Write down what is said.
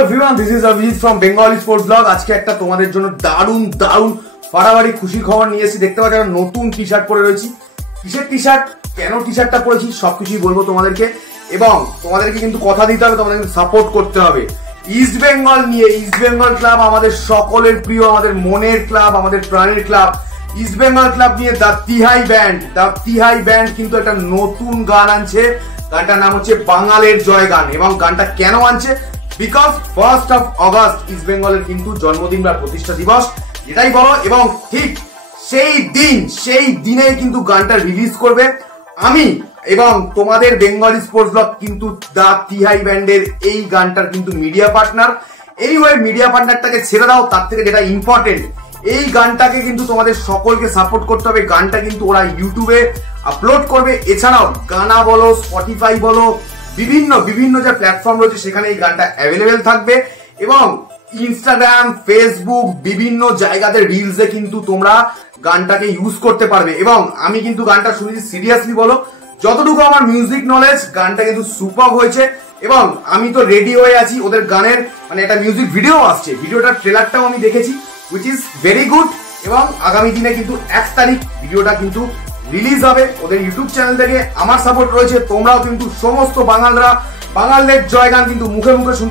Hello everyone, this is Abhijit from Bengali Sports Blog। আজকে একটা তোমাদের জন্য দারুণ দারুণ ফাটাফাটি খুশির খবর নিয়ে এসেছি। দেখতে পাচ্ছ একটা নতুন টি-শার্ট পরে রয়েছি। কিসের টি-শার্ট, কেন টি-শার্টটা পরেছি সবকিছুই বলবো তোমাদেরকে, এবং তোমাদেরকে কিন্তু কথা দিতে হবে, তোমাদের কিন্তু সাপোর্ট করতে হবে। ইস্ট বেঙ্গল নিয়ে, ইস্ট বেঙ্গল ক্লাব আমাদের সকলের প্রিয়, আমাদের মনের ক্লাব, আমাদের প্রাণের ক্লাব। ইস্ট বেঙ্গল ক্লাব নিয়ে দ্য তিহাই ব্যান্ড কিন্তু একটা নতুন গান আনছে। গানটার নাম হচ্ছে বাঙালের জয় গান। এবং গানটা কেন আনছে, because 1st of August east বেঙ্গলের কিন্তু জন্মদিন বা প্রতিষ্ঠা দিবস, এটাই বলো। এবং ঠিক সেই দিনে কিন্তু গানটা রিলিজ করবে আমি এবং তোমাদের বেঙ্গলি স্পোর্টস ব্লগ কিন্তু দা তিহাই ব্যান্ডের এই গানটার কিন্তু মিডিয়া পার্টনার। এনিওয়ে মিডিয়া পার্টনারটাকে ছেড়ে দাও, তার থেকে যেটা ইম্পর্টেন্ট, এই গানটাকে কিন্তু তোমাদের সকলকে সাপোর্ট করতে হবে। গানটা কিন্তু ওরা ইউটিউবে আপলোড করবে, এছাড়াও গানা বলো, স্পটিফাই বলো, বিভিন্ন যে প্ল্যাটফর্ম রয়েছে সেখানে এই গানটা অ্যাভেলেবেল থাকবে। এবং ইনস্টাগ্রাম, ফেসবুক, বিভিন্ন জায়গাতে রিলসে কিন্তু তোমরা গানটাকে ইউজ করতে পারবে। এবং আমি কিন্তু গানটা শুনেছি, সিরিয়াসলি বলো, যতটুকু আমার মিউজিক নলেজ, গানটা কিন্তু সুপার হয়েছে। এবং আমি তো রেডি হয়ে আছি, ওদের গানের মানে একটা মিউজিক ভিডিও আসছে, ভিডিওটার ট্রেলারটাও আমি দেখেছি, হুইচ ইজ ভেরি গুড। এবং আগামী দিনে কিন্তু 1 তারিখ ভিডিওটা কিন্তু রিলিজ হবে ওদের ইউটিউব চ্যানেল থেকে। আমার সাপোর্ট রয়েছে, তোমরাও কিন্তু সমস্ত বাঙালরা বাঙালদের জয়গান কিন্তু মুখে মুখে শুনতে